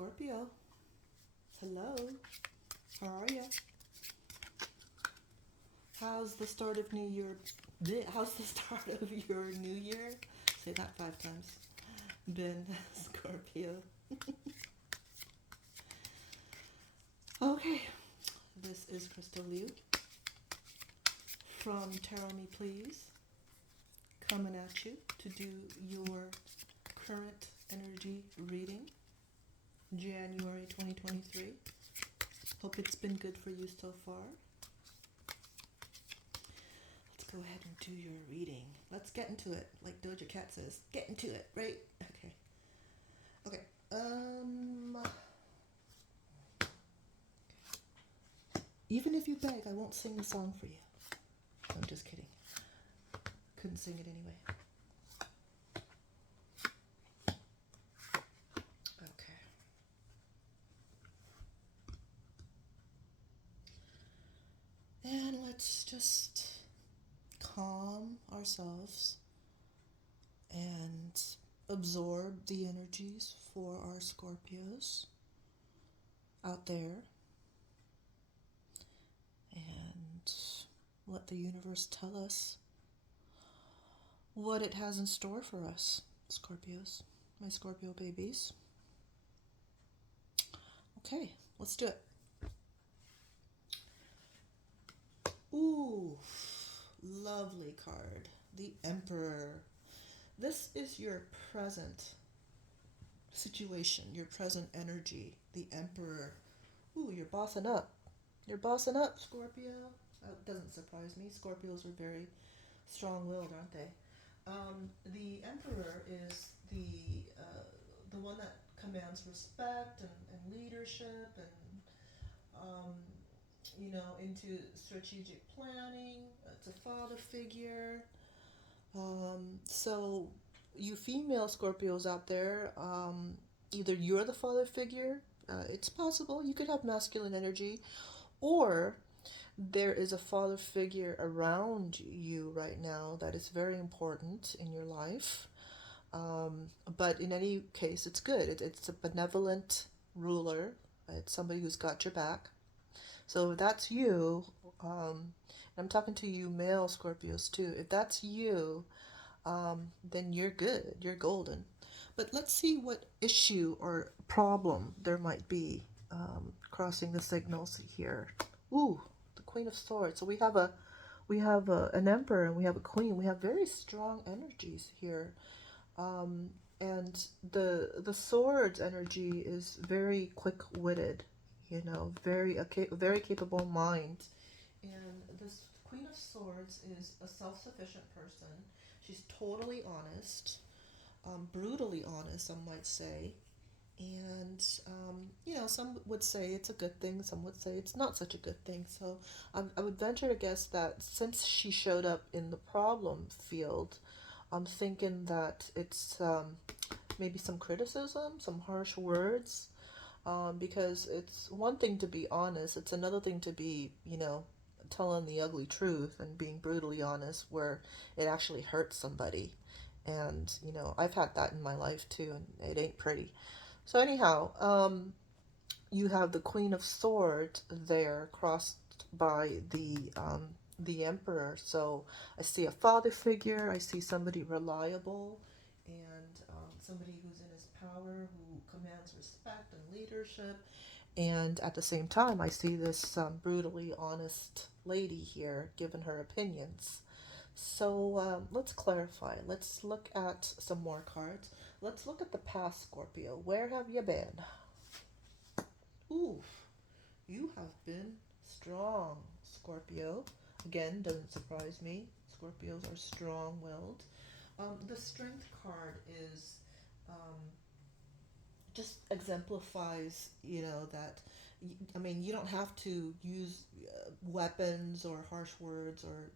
Scorpio, hello. How are you? How's the start of New Year? How's the start of your New Year? Say that 5 times. Been Scorpio. Okay, this is Crystal Liu from Tarot Me Please, coming at you to do your current energy reading, January 2023. Hope it's been good for you so far. Let's go ahead and do your reading. Let's get into it, like Doja Cat says. Get into it, right? Okay. Okay. Even if you beg, I won't sing the song for you. I'm just kidding. Couldn't sing it anyway. Okay. And let's just calm ourselves and absorb the energies for our Scorpios out there and let the universe tell us what it has in store for us, Scorpios, my Scorpio babies. Okay, let's do it. Ooh, lovely card. The Emperor. This is your present situation, your present energy. The Emperor. Ooh, you're bossing up. You're bossing up, Scorpio. That doesn't surprise me. Scorpios are very strong-willed, aren't they? The Emperor is the one that commands respect and leadership and um, into strategic planning. It's a father figure. So you female Scorpios out there, either you're the father figure. It's possible you could have masculine energy, or there is a father figure around you right now that is very important in your life. But in any case, it's good. It's a benevolent ruler. It's somebody who's got your back. So if that's you, and I'm talking to you male Scorpios too. If that's you, then you're good. You're golden. But let's see what issue or problem there might be crossing the signals here. Ooh, the Queen of Swords. So an Emperor and we have a Queen. We have very strong energies here. And the Swords energy is very quick-witted, very capable mind. And this Queen of Swords is a self-sufficient person. She's totally honest, brutally honest, some might say. And, some would say it's a good thing, some would say it's not such a good thing. So I would venture to guess that since she showed up in the problem field, I'm thinking that it's maybe some criticism, some harsh words, because it's one thing to be honest, it's another thing to be, telling the ugly truth and being brutally honest where it actually hurts somebody. And, I've had that in my life too, and it ain't pretty. So anyhow, you have the Queen of Swords there crossed by the Emperor. So I see a father figure. I see somebody reliable and somebody who's in his power, who commands respect and leadership. And at the same time, I see this brutally honest lady here giving her opinions. So let's clarify. Let's look at some more cards. Let's look at the past, Scorpio. Where have you been? Ooh, you have been strong, Scorpio. Again, doesn't surprise me. Scorpios are strong-willed. The Strength card is just exemplifies, that, you don't have to use weapons or harsh words or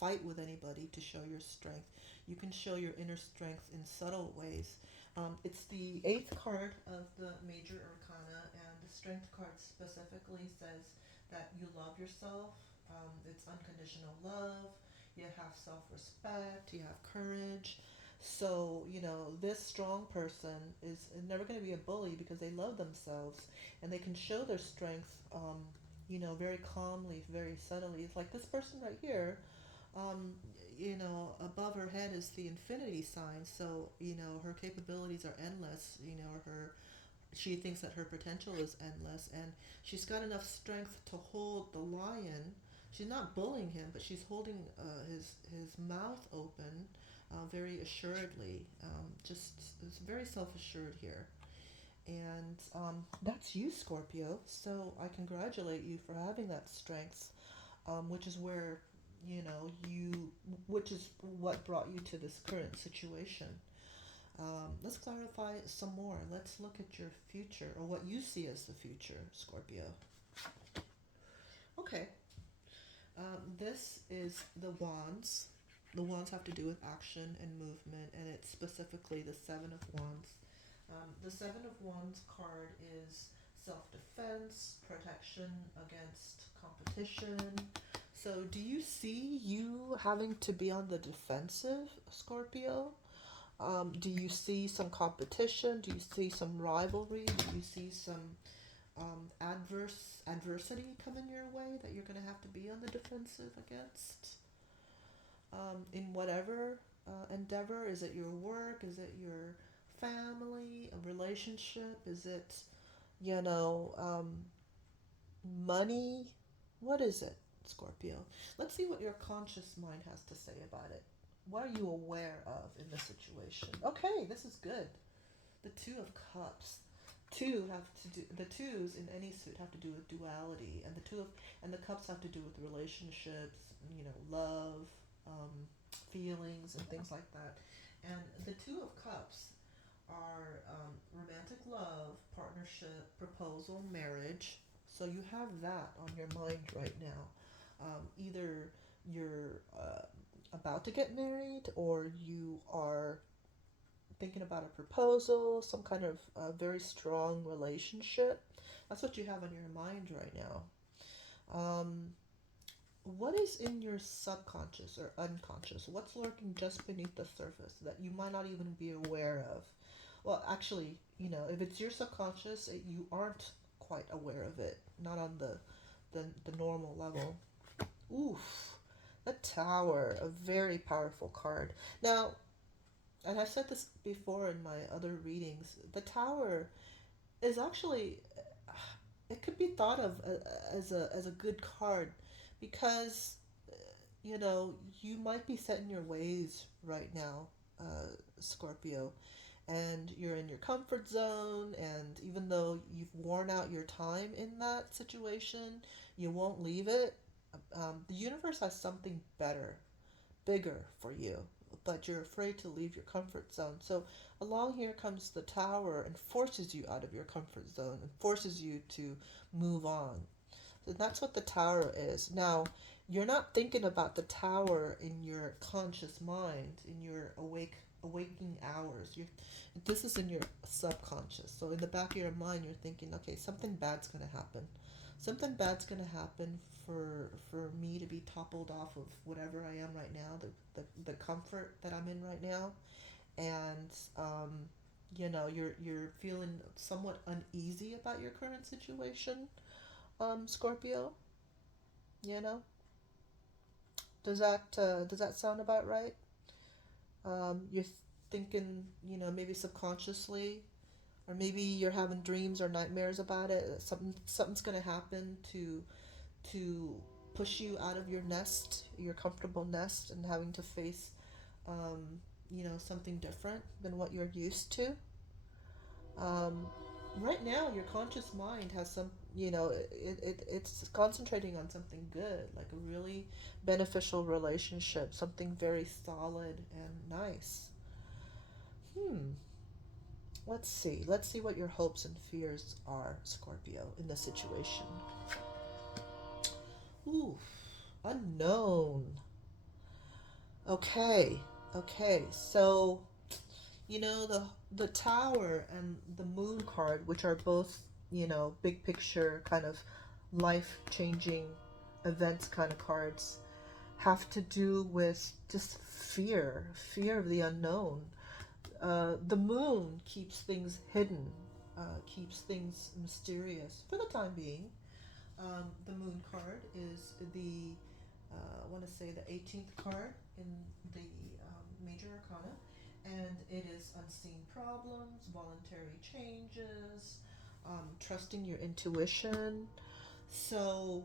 fight with anybody to show your strength. You can show your inner strength in subtle ways. It's the eighth card of the major arcana, and the Strength card specifically says that you love yourself. It's unconditional love. You have self respect. You have courage. So, this strong person is never going to be a bully because they love themselves and they can show their strength, very calmly, very subtly. It's like this person right here, um, above her head is the infinity sign. So, her capabilities are endless. She thinks that her potential is endless, and she's got enough strength to hold the lion. She's not bullying him, but she's holding his mouth open, very assuredly. Just it's very self assured here, and that's you, Scorpio. So I congratulate you for having that strength, which is where which is what brought you to this current situation. Let's clarify some more. Let's look at your future, or what you see as the future, Scorpio. Okay, this is the wands. The wands have to do with action and movement, and it's specifically the Seven of Wands. The Seven of Wands card is self defense, protection against competition. So, do you see you having to be on the defensive, Scorpio? Do you see some competition? Do you see some rivalry? Do you see some adversity coming your way that you're going to have to be on the defensive against? In whatever endeavor, is it your work? Is it your family? A relationship? Is it, you know, um, money? What is it, Scorpio? Let's see what your conscious mind has to say about it. What are you aware of in the situation? Okay, this is good. The Two of Cups. The twos in any suit have to do with duality, and the cups have to do with relationships, love, um, feelings, and things like that. And the Two of Cups are romantic love, partnership, proposal, marriage. So you have that on your mind right now. Either you're about to get married, or you are thinking about a proposal, some kind of very strong relationship. That's what you have on your mind right now. What is in your subconscious or unconscious? What's lurking just beneath the surface that you might not even be aware of? Well, actually, if it's your subconscious, you aren't quite aware of it, not on the normal level. Oof, the Tower, a very powerful card. Now, and I've said this before in my other readings, the Tower is actually, it could be thought of as a good card because you might be set in your ways right now, Scorpio, and you're in your comfort zone, and even though you've worn out your time in that situation, you won't leave it. The universe has something better, bigger for you, but you're afraid to leave your comfort zone. So along here comes the Tower and forces you out of your comfort zone and forces you to move on. So that's what the Tower is. Now, you're not thinking about the Tower in your conscious mind, in your awaking hours. This is in your subconscious. So in the back of your mind, you're thinking, okay, something bad's going to happen. Something bad's going to happen for me to be toppled off of whatever I am right now, the comfort that I'm in right now. And you're feeling somewhat uneasy about your current situation, Scorpio. You know, does that sound about right? You're thinking, maybe subconsciously, or maybe you're having dreams or nightmares about it. Something's gonna happen to push you out of your nest, your comfortable nest, and having to face, something different than what you're used to. Um, right now, your conscious mind has it's concentrating on something good, like a really beneficial relationship, something very solid and nice. Hmm. Let's see what your hopes and fears are, Scorpio, in this situation. Ooh, unknown. Okay, okay. So the Tower and the Moon card, which are both big picture kind of life changing events kind of cards. have to do with just fear of the unknown. The moon keeps things hidden, keeps things mysterious for the time being. The moon card is the, I want to say, the 18th card in the major arcana, and it is unseen problems, voluntary changes, trusting your intuition. So,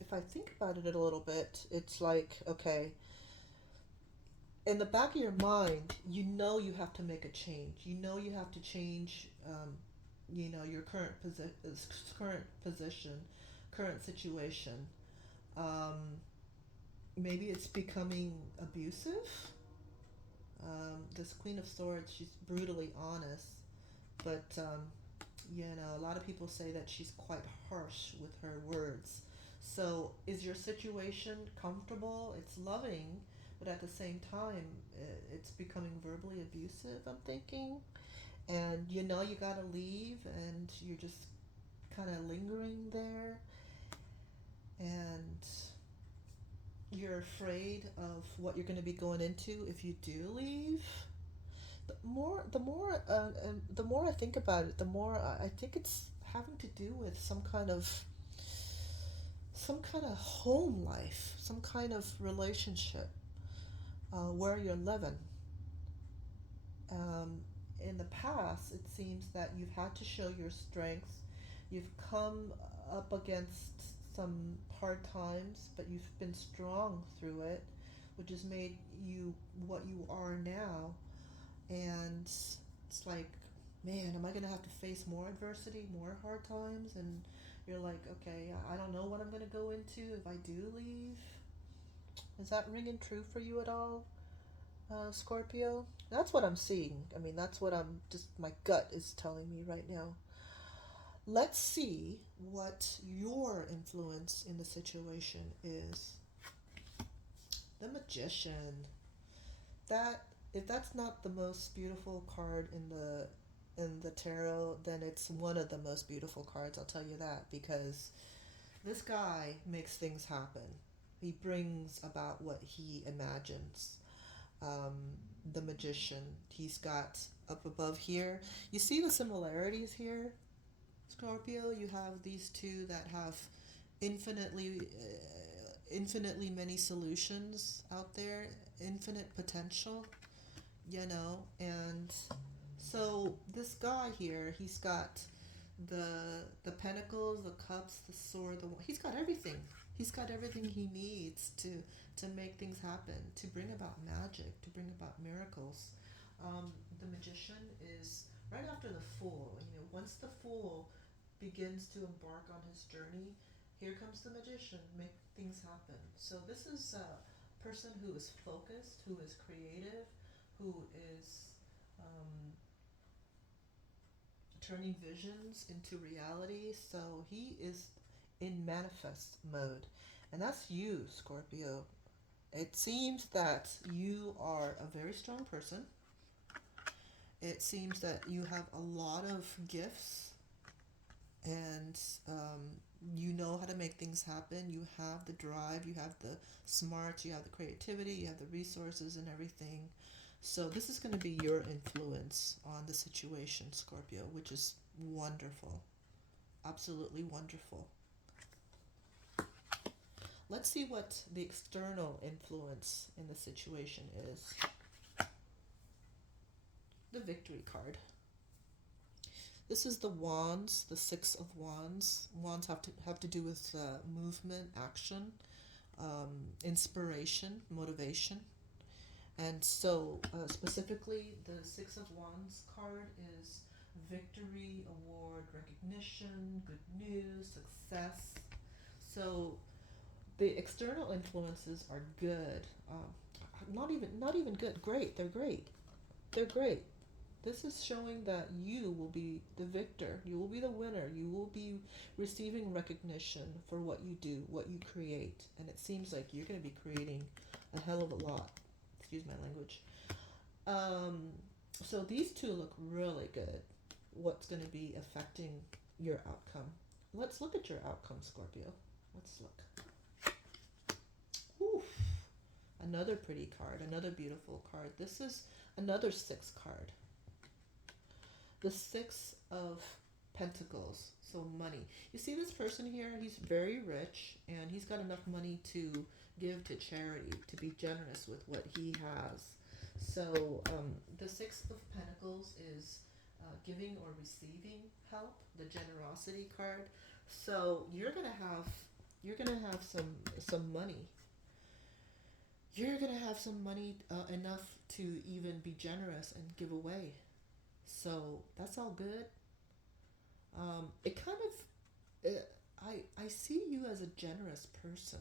if I think about it a little bit, it's like, okay, in the back of your mind, you know you have to make a change. You know you have to change, your current position, current situation. Um, Maybe it's becoming abusive. This Queen of Swords, she's brutally honest, but a lot of people say that she's quite harsh with her words. So, is your situation comfortable? It's loving, but at the same time, it's becoming verbally abusive, I'm thinking. And you gotta leave, and you're just kind of lingering there, and you're afraid of what you're going to be going into if you do leave. The more I think about it, the more I think it's having to do with some kind of home life, some kind of relationship, where you're living. Um, in the past, it seems that you've had to show your strength. You've come up against some hard times, but you've been strong through it, which has made you what you are now. And it's like, man, am I going to have to face more adversity, more hard times? And you're like, okay, I don't know what I'm going to go into if I do leave. Is that ringing true for you at all, Scorpio? That's what I'm seeing. I mean, that's what my gut is telling me right now. Let's see what your influence in the situation is. The Magician. That, if that's not the most beautiful card in the tarot, then it's one of the most beautiful cards, I'll tell you that, because this guy makes things happen. He brings about what he imagines. Um, the Magician. He's got up above here. You see the similarities here, Scorpio? You have these two that have infinitely many solutions out there, infinite potential, and so this guy here, he's got the pentacles, the cups, the sword, he's got everything. He's got everything he needs to make things happen, to bring about magic, to bring about miracles. The Magician is right after the Fool. Once the Fool begins to embark on his journey, here comes the Magician, make things happen. So this is a person who is focused, who is creative, who is um, turning visions into reality. So he is in manifest mode. And that's you, Scorpio. It seems that you are a very strong person. It seems that you have a lot of gifts, and you know how to make things happen. You have the drive, you have the smarts, you have the creativity, you have the resources and everything. So this is going to be your influence on the situation, Scorpio, which is wonderful. Absolutely wonderful. Let's see what the external influence in the situation is. The Victory card. This is the Wands, the Six of Wands. Wands have to do with movement, action, inspiration, motivation. And so, specifically, the Six of Wands card is victory, award, recognition, good news, success. So, the external influences are good. Not even good. Great. They're great. They're great. This is showing that you will be the victor. You will be the winner. You will be receiving recognition for what you do, what you create. And it seems like you're going to be creating a hell of a lot. Excuse my language. Um, so these two look really good. What's going to be affecting your outcome? Let's look at your outcome, Scorpio. Let's look. Ooh, another pretty card, another beautiful card. This is another six card. The Six of Pentacles, so money. You see this person here, he's very rich and he's got enough money to give to charity, to be generous with what he has. So the Six of Pentacles is giving or receiving help, the generosity card. So you're gonna have some money. You're gonna have some money enough to even be generous and give away. So that's all good. It kind of, I see you as a generous person,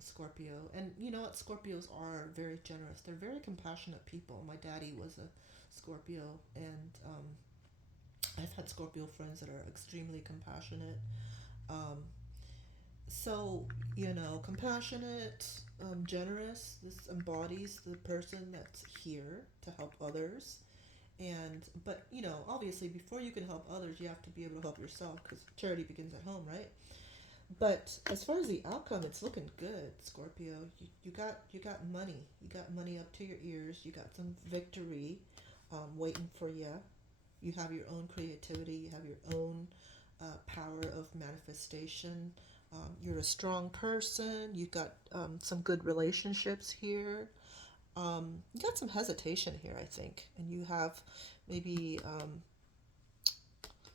Scorpio. And you know what? Scorpios are very generous. They're very compassionate people. My daddy was a Scorpio, and I've had Scorpio friends that are extremely compassionate. Um, so, compassionate, generous, this embodies the person that's here to help others. And but obviously, before you can help others, you have to be able to help yourself, because charity begins at home, right? But as far as the outcome, it's looking good, Scorpio. You got money. You got money up to your ears. You got some victory waiting for you. You have your own creativity. You have your own power of manifestation. You're a strong person. You got some good relationships here. You got some hesitation here, I think, and you have maybe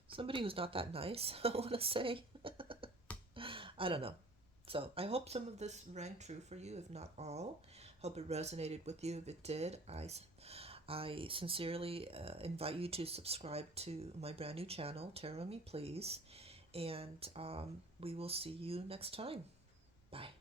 somebody who's not that nice. I want to say, I don't know. So I hope some of this rang true for you, if not all. Hope it resonated with you. If it did, I sincerely invite you to subscribe to my brand new channel, Tarot Me Please, and we will see you next time. Bye.